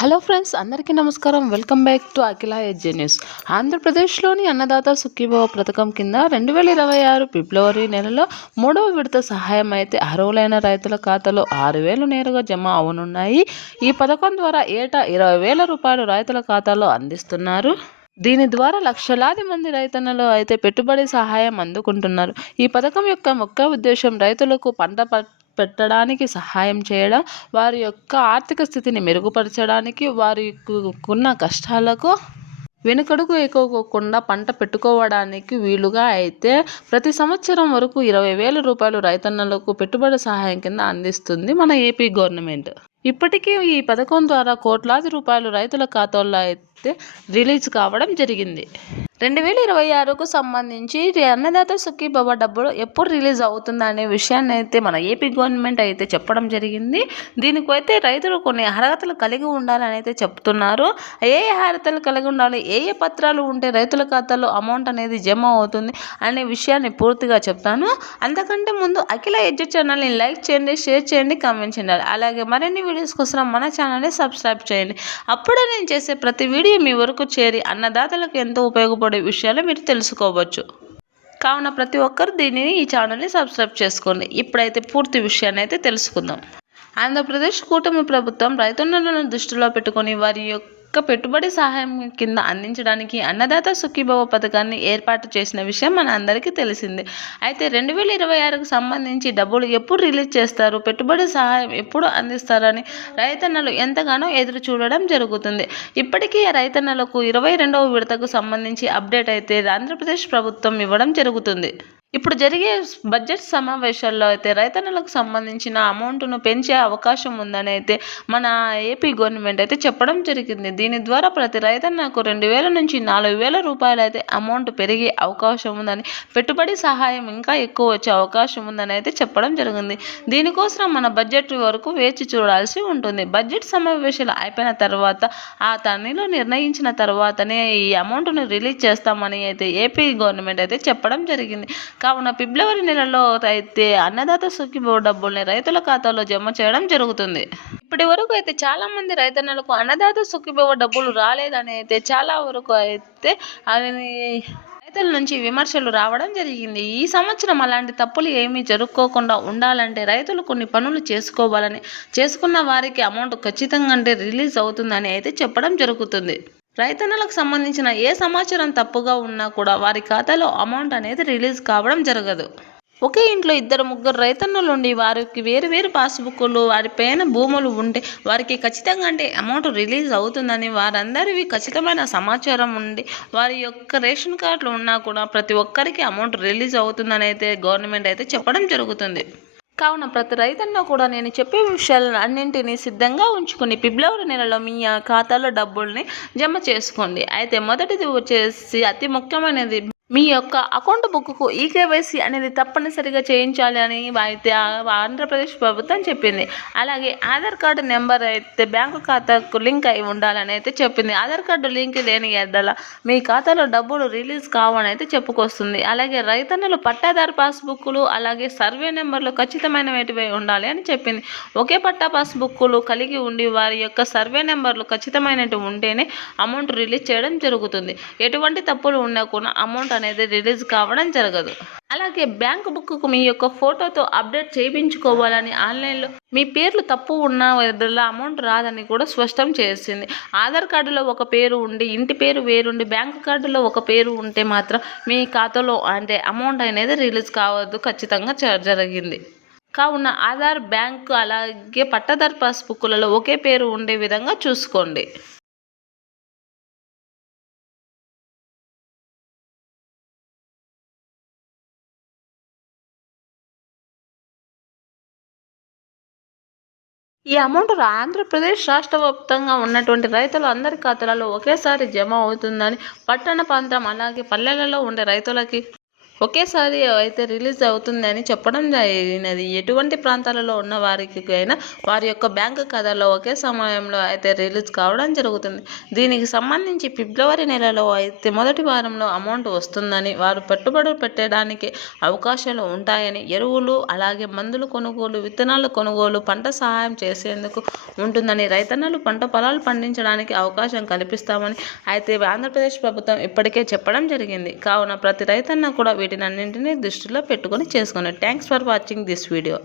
Hello friends అందరికీ నమస్కారం. Welcome back to Akhila edge news. ఆంధ్రప్రదేశ్లోని అన్నదాత సుఖీభవ పథకం కింద రెండు వేల ఇరవై ఆరు ఫిబ్రవరి నెలలో మూడవ విడత సహాయం అయితే అర్హులైన రైతుల ఖాతాలో ఆరు వేలు నేరుగా జమ అవనున్నాయి. ఈ పథకం ద్వారా ఏటా ఇరవై వేల రూపాయలు రైతుల ఖాతాలో అందిస్తున్నారు. దీని ద్వారా లక్షలాది మంది రైతన్నలు అయితే పెట్టుబడి సహాయం అందుకుంటున్నారు. ఈ పథకం యొక్క ముఖ్య ఉద్దేశం రైతులకు పంట పెట్టడానికి సహాయం చేయడం వారి యొక్క ఆర్థిక స్థితిని మెరుగుపరచడానికి వారికున్న కష్టాలకు వెనుకడుగు ఎక్కువకుండా పంట పెట్టుకోవడానికి వీలుగా అయితే ప్రతి సంవత్సరం వరకు ఇరవై వేల రూపాయలు రైతన్నలకు పెట్టుబడి సహాయం కింద అందిస్తుంది మన ఏపీ గవర్నమెంట్. ఇప్పటికీ ఈ పథకం ద్వారా కోట్లాది రూపాయలు రైతుల ఖాతాల్లో అయితే రిలీజ్ కావడం జరిగింది. రెండు వేల ఇరవై ఆరుకు సంబంధించి అన్నదాత సుఖీభవ డబ్బులు ఎప్పుడు రిలీజ్ అవుతుంది అనే విషయాన్ని అయితే మన ఏపీ గవర్నమెంట్ అయితే చెప్పడం జరిగింది. దీనికి అయితే రైతులు కొన్ని అర్హతలు కలిగి ఉండాలని అయితే చెప్తున్నారు. ఏ ఏ అర్హతలు కలిగి ఉండాలి ఏ ఏ పత్రాలు ఉంటే రైతుల ఖాతాలో అమౌంట్ అనేది జమ అవుతుంది అనే విషయాన్ని పూర్తిగా చెప్తాను. అంతకంటే ముందు అఖిల ఎడ్జు ఛానల్ని లైక్ చేయండి షేర్ చేయండి కామెంట్ చేయండి. అలాగే మరిన్ని వీడియోస్ కోసం మన ఛానల్ని సబ్స్క్రైబ్ చేయండి. అప్పుడే నేను చేసే ప్రతి వీడియో మీ వరకు చేరి అన్నదాతలకు ఎంతో ఉపయోగపడే విషయాలు మీరు తెలుసుకోవచ్చు. కావున ప్రతి ఒక్కరు దీనిని ఈ ఛానల్ని సబ్స్క్రైబ్ చేసుకోండి. ఇప్పుడైతే పూర్తి విషయాన్ని అయితే తెలుసుకుందాం. ఆంధ్రప్రదేశ్ కూటమి ప్రభుత్వం రైతన్నలను దృష్టిలో పెట్టుకొని వారి యొక్క ఒక్క పెట్టుబడి సహాయం కింద అందించడానికి అన్నదాత సుఖీభవ పథకాన్ని ఏర్పాటు చేసిన విషయం మన అందరికీ తెలిసిందే. అయితే రెండు వేల ఇరవై ఆరుకు సంబంధించి డబ్బులు ఎప్పుడు రిలీజ్ చేస్తారు? పెట్టుబడి సహాయం ఎప్పుడు అందిస్తారని రైతన్నలు ఎంతగానో ఎదురు చూడడం జరుగుతుంది. ఇప్పటికీ రైతన్నలకు ఇరవై రెండవ విడతకు సంబంధించి అప్డేట్ అయితే ఆంధ్రప్రదేశ్ ప్రభుత్వం ఇవ్వడం జరుగుతుంది. ఇప్పుడు జరిగే బడ్జెట్ సమావేశాల్లో అయితే రైతన్నలకు సంబంధించిన అమౌంట్ను పెంచే అవకాశం ఉందని అయితే మన ఏపీ గవర్నమెంట్ అయితే చెప్పడం జరిగింది. దీని ద్వారా ప్రతి రైతన్నకు రెండు వేల నుంచి నాలుగు వేల రూపాయలు అయితే అమౌంట్ పెరిగే అవకాశం ఉందని పెట్టుబడి సహాయం ఇంకా ఎక్కువ వచ్చే అవకాశం ఉందని అయితే చెప్పడం జరిగింది. దీనికోసం మన బడ్జెట్ వరకు వేచి చూడాల్సి ఉంటుంది. బడ్జెట్ సమావేశాలు అయిపోయిన తర్వాత ఆ తనిలో నిర్ణయించిన తర్వాతనే ఈ అమౌంట్ను రిలీజ్ చేస్తామని అయితే ఏపీ గవర్నమెంట్ అయితే చెప్పడం జరిగింది. కావున ఫిబ్రవరి నెలలో అయితే అన్నదాత సుఖీభవ డబ్బుల్ని రైతుల ఖాతాలో జమ చేయడం జరుగుతుంది. ఇప్పటి వరకు అయితే చాలా మంది రైతన్నలకు అన్నదాత సుఖీభవ డబ్బులు రాలేదని అయితే చాలా వరకు అయితే అది రైతుల నుంచి విమర్శలు రావడం జరిగింది. ఈ సంవత్సరం అలాంటి తప్పులు ఏమీ జరుపుకోకుండా ఉండాలంటే రైతులు కొన్ని పనులు చేసుకోవాలని చేసుకున్న వారికి అమౌంట్ ఖచ్చితంగా అంటే రిలీజ్ అవుతుందని అయితే చెప్పడం జరుగుతుంది. రైతన్నలకు సంబంధించిన ఏ సమాచారం తప్పుగా ఉన్నా కూడా వారి ఖాతాలో అమౌంట్ అనేది రిలీజ్ కావడం జరగదు. ఒకే ఇంట్లో ఇద్దరు ముగ్గురు రైతన్నులు ఉండి వారికి వేరు వేరు పాస్బుక్లు వారి పైన భూములు ఉంటే వారికి ఖచ్చితంగా అంటే అమౌంట్ రిలీజ్ అవుతుందని వారందరివి ఖచ్చితమైన సమాచారం ఉండి వారి యొక్క రేషన్ కార్డులు ఉన్నా కూడా ప్రతి ఒక్కరికి అమౌంట్ రిలీజ్ అవుతుందని అయితే గవర్నమెంట్ అయితే చెప్పడం జరుగుతుంది. కావున ప్రతి రైతన్న కూడా నేను చెప్పే విషయాలను అన్నింటినీ సిద్ధంగా ఉంచుకుని ఫిబ్రవరి నెలలో మీ ఖాతాలో డబ్బుల్ని జమ చేసుకోండి. అయితే మొదటిది వచ్చేసి అతి ముఖ్యమైనది మీ యొక్క అకౌంట్ బుక్కు ఈకేవైసీ అనేది తప్పనిసరిగా చేయించాలి అని అయితే ఆంధ్రప్రదేశ్ ప్రభుత్వం చెప్పింది. అలాగే ఆధార్ కార్డు నెంబర్ అయితే బ్యాంకు ఖాతాకు లింక్ అయి ఉండాలని అయితే చెప్పింది. ఆధార్ కార్డు లింక్ లేని ఎడ్డల మీ ఖాతాలో డబ్బులు రిలీజ్ కావని అయితే చెప్పుకొస్తుంది. అలాగే రైతన్నులు పట్టాదారు పాస్బుక్లు అలాగే సర్వే నెంబర్లు ఖచ్చితమైనవి ఉండాలి అని చెప్పింది. ఒకే పట్టా పాస్బుక్లు కలిగి ఉండి వారి యొక్క సర్వే నెంబర్లు ఖచ్చితమైనవి ఉంటేనే అమౌంట్ రిలీజ్ చేయడం జరుగుతుంది. ఎటువంటి తప్పులు ఉన్నా కూడా అమౌంట్ అనేది రిలీజ్ కావడం జరగదు. అలాగే బ్యాంక్ బుక్కు మీ యొక్క ఫోటోతో అప్డేట్ చేయించుకోవాలని ఆన్లైన్లో మీ పేర్లు తప్పు ఉన్న వల్ల అమౌంట్ రాదని కూడా స్పష్టం చేసింది. ఆధార్ కార్డులో ఒక పేరు ఉండి ఇంటి పేరు వేరుండి బ్యాంక్ కార్డులో ఒక పేరు ఉంటే మాత్రం మీ ఖాతాలో అంటే అమౌంట్ అనేది రిలీజ్ కావద్దు ఖచ్చితంగా జరిగింది. కావున ఆధార్ బ్యాంకు అలాగే పట్టదారు పాస్బుక్లలో ఒకే పేరు ఉండే విధంగా చూసుకోండి. ఈ అమౌంట్ ఆంధ్రప్రదేశ్ రాష్ట్ర వ్యాప్తంగా ఉన్నటువంటి రైతులు అందరి ఖాతాలలో ఒకేసారి జమ అవుతుందని పట్టణ ప్రాంతం అలాగే పల్లెలలో ఉండే రైతులకి ఒకేసారి అయితే రిలీజ్ అవుతుందని చెప్పడం జరిగినది. ఎటువంటి ప్రాంతాలలో ఉన్న వారికి అయినా వారి యొక్క బ్యాంకు ఖాతాలో ఒకే సమయంలో అయితే రిలీజ్ కావడం జరుగుతుంది. దీనికి సంబంధించి ఫిబ్రవరి నెలలో అయితే మొదటి వారంలో అమౌంట్ వస్తుందని వారు పెట్టుబడులు పెట్టడానికి అవకాశాలు ఉంటాయని ఎరువులు అలాగే మందులు కొనుగోలు విత్తనాలు కొనుగోలు పంట సహాయం చేసేందుకు ఉంటుందని రైతన్నలు పంట పొలాలు పండించడానికి అవకాశం కల్పిస్తామని అయితే ఆంధ్రప్రదేశ్ ప్రభుత్వం ఇప్పటికే చెప్పడం జరిగింది. కావున ప్రతి రైతన్న కూడా వీటినన్నింటినీ దృష్టిలో పెట్టుకొని చేసుకోండి thanks for watching this video